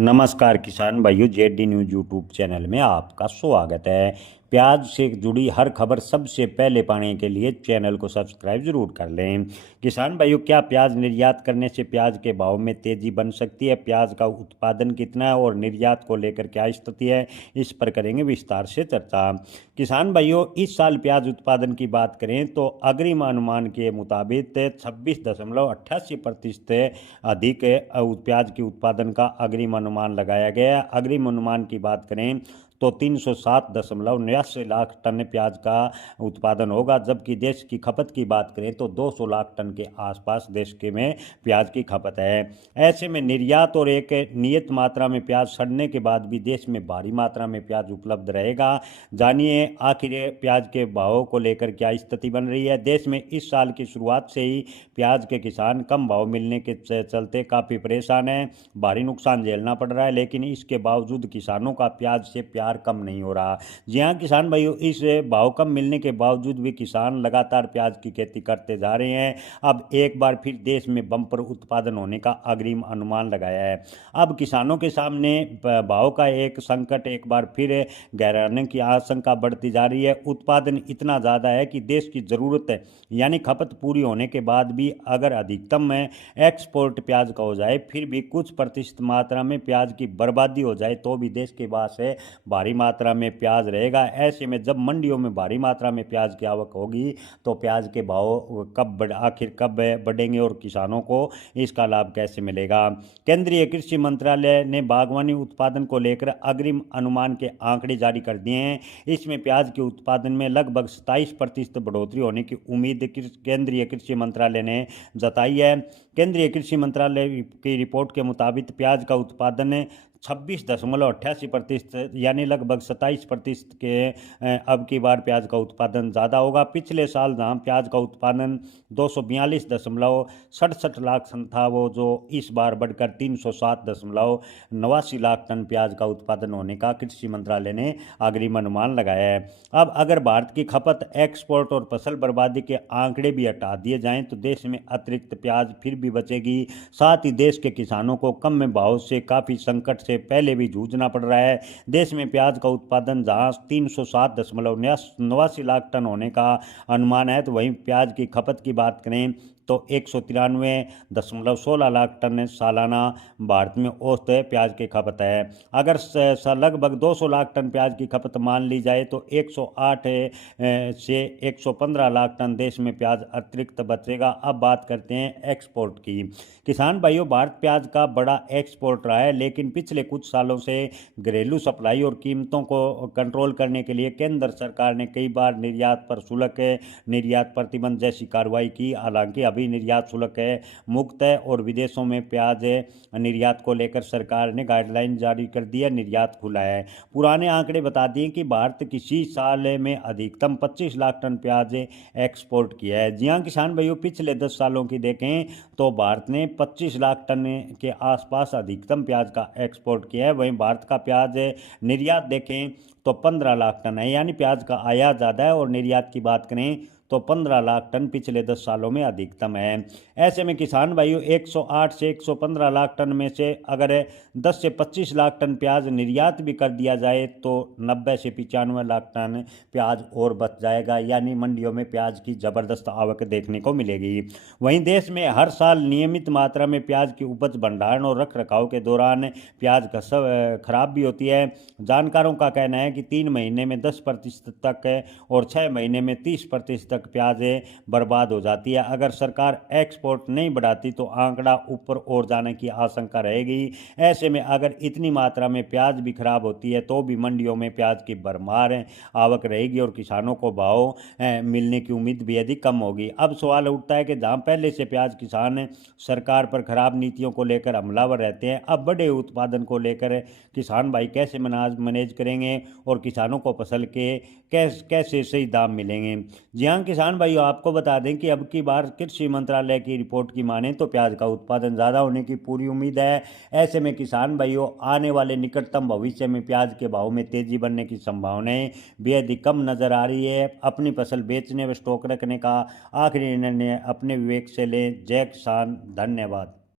नमस्कार किसान भाइयों, जेडी न्यूज यूट्यूब चैनल में आपका स्वागत है। प्याज से जुड़ी हर खबर सबसे पहले पाने के लिए चैनल को सब्सक्राइब जरूर कर लें। किसान भाइयों, क्या प्याज निर्यात करने से प्याज के भाव में तेजी बन सकती है? प्याज का उत्पादन कितना है और निर्यात को लेकर क्या स्थिति है, इस पर करेंगे विस्तार से चर्चा। किसान भाइयों, इस साल प्याज उत्पादन की बात करें तो अग्रिम अनुमान के मुताबिक 26.88% अधिक प्याज के उत्पादन का अग्रिम अनुमान लगाया गया है। अग्रिम अनुमान की बात करें तो 307.89 लाख टन प्याज का उत्पादन होगा, जबकि देश की खपत की बात करें तो 200 लाख टन के आसपास देश के में प्याज की खपत है। ऐसे में निर्यात और एक नियत मात्रा में प्याज सड़ने के बाद भी देश में भारी मात्रा में प्याज उपलब्ध रहेगा। जानिए आखिर प्याज के भावों को लेकर क्या स्थिति बन रही है। देश में इस साल की शुरुआत से ही प्याज के किसान कम भाव मिलने के चलते काफ़ी परेशान हैं, भारी नुकसान झेलना पड़ रहा है, लेकिन इसके बावजूद किसानों का प्याज से प्यार कम नहीं हो रहा। जी हाँ किसान भाइयों, इस भाव कम मिलने के बावजूद भी किसान लगातार प्याज की खेती करते जा रहे हैं। अब एक बार फिर देश में बम्पर उत्पादन होने का अग्रिम अनुमान लगाया है। अब किसानों के सामने भाव का एक संकट एक बार फिर गहराने की आशंका बढ़ती जा रही है। उत्पादन इतना ज़्यादा है कि देश की ज़रूरत है यानी खपत पूरी होने के बाद भी अगर अधिकतम में एक्सपोर्ट प्याज का हो जाए, फिर भी कुछ प्रतिशत मात्रा में प्याज की बर्बादी हो जाए तो भी देश के पास है भारी मात्रा में प्याज रहेगा। ऐसे में जब मंडियों में भारी मात्रा में प्याज की आवक होगी तो प्याज के भाव आखिर कब बढ़ेंगे और किसानों को इसका लाभ कैसे मिलेगा। केंद्रीय कृषि मंत्रालय ने बागवानी उत्पादन को लेकर अग्रिम अनुमान के आंकड़े जारी कर दिए हैं। इसमें प्याज के उत्पादन में लगभग 27% बढ़ोतरी होने की उम्मीद केंद्रीय कृषि मंत्रालय ने जताई है। केंद्रीय कृषि मंत्रालय की रिपोर्ट के मुताबिक प्याज का उत्पादन 26.88% यानी लगभग 27% के अब की बार प्याज का उत्पादन ज़्यादा होगा। पिछले साल जहाँ प्याज का उत्पादन 242.67 लाख टन था, वो जो इस बार बढ़कर 307.89 लाख टन प्याज का उत्पादन होने का कृषि मंत्रालय ने अग्रिम अनुमान लगाया है। अब अगर भारत की खपत, एक्सपोर्ट और फसल बर्बादी के आंकड़े भी हटा दिए जाएं तो देश में अतिरिक्त प्याज फिर भी बचेगी। साथ ही देश के किसानों को कम में भाव से काफ़ी संकट से पहले भी जूझना पड़ रहा है। देश में प्याज का उत्पादन जहां 307.89 लाख टन होने का अनुमान है, तो वहीं प्याज की खपत की बात करें तो 193.16 लाख टन सालाना भारत में औसत प्याज की खपत है। अगर लगभग 200 लाख टन प्याज की खपत मान ली जाए तो 108 से 115 लाख टन देश में प्याज अतिरिक्त बचेगा। अब बात करते हैं एक्सपोर्ट की। किसान भाइयों, भारत प्याज का बड़ा एक्सपोर्ट रहा है, लेकिन पिछले कुछ सालों से घरेलू सप्लाई और कीमतों को कंट्रोल करने के लिए केंद्र सरकार ने कई बार निर्यात पर शुल्क, निर्यात प्रतिबंध जैसी कार्रवाई की। हालांकि अभी निर्यात शुल्क मुक्त है और विदेशों में प्याज निर्यात को लेकर सरकार ने गाइडलाइन जारी कर दी है, निर्यात खुला है। पुराने आंकड़े बता दिए कि भारत किसी साल में अधिकतम 25 लाख टन प्याज एक्सपोर्ट किया है। जी हाँ किसान भाइयों, पिछले 10 सालों की देखें तो भारत ने 25 लाख टन के आसपास अधिकतम प्याज का एक्सपोर्ट किया है। वहीं भारत का प्याज निर्यात देखें तो 15 लाख टन है, यानी प्याज का आयात ज़्यादा है और निर्यात की बात करें तो 15 लाख टन पिछले 10 सालों में अधिकतम है। ऐसे में किसान भाइयों, 108 से 115 लाख टन में से अगर 10 से 25 लाख टन प्याज निर्यात भी कर दिया जाए तो 90 से 95 लाख टन प्याज और बच जाएगा, यानी मंडियों में प्याज की ज़बरदस्त आवक देखने को मिलेगी। वहीं देश में हर साल नियमित मात्रा में प्याज की उपज, भंडारण और रख रखाव के दौरान प्याज खराब भी होती है। जानकारों का कहना है कि 3 महीने में 10% तक और 6 महीने में 30% प्याज बर्बाद हो जाती है। अगर सरकार एक्सपोर्ट नहीं बढ़ाती तो आंकड़ा ऊपर और जाने की आशंका रहेगी। ऐसे में अगर इतनी मात्रा में प्याज भी खराब होती है तो भी मंडियों में प्याज की भरमार आवक रहेगी और किसानों को भाव मिलने की उम्मीद भी अधिक कम होगी। अब सवाल उठता है कि जहां पहले से प्याज किसान सरकार पर खराब नीतियों को लेकर हमलावर रहते हैं, अब बड़े उत्पादन को लेकर किसान भाई कैसे मैनेज करेंगे और किसानों को फसल के कैसे सही दाम मिलेंगे। जी हाँ किसान भाइयों, आपको बता दें कि अब की बार कृषि मंत्रालय की रिपोर्ट की माने तो प्याज का उत्पादन ज़्यादा होने की पूरी उम्मीद है। ऐसे में किसान भाइयों, आने वाले निकटतम भविष्य में प्याज के भाव में तेजी बनने की संभावनाएं बेहद ही कम नजर आ रही है। अपनी फसल बेचने व स्टॉक रखने का आखिरी निर्णय अपने विवेक से लें। जय किसान, धन्यवाद।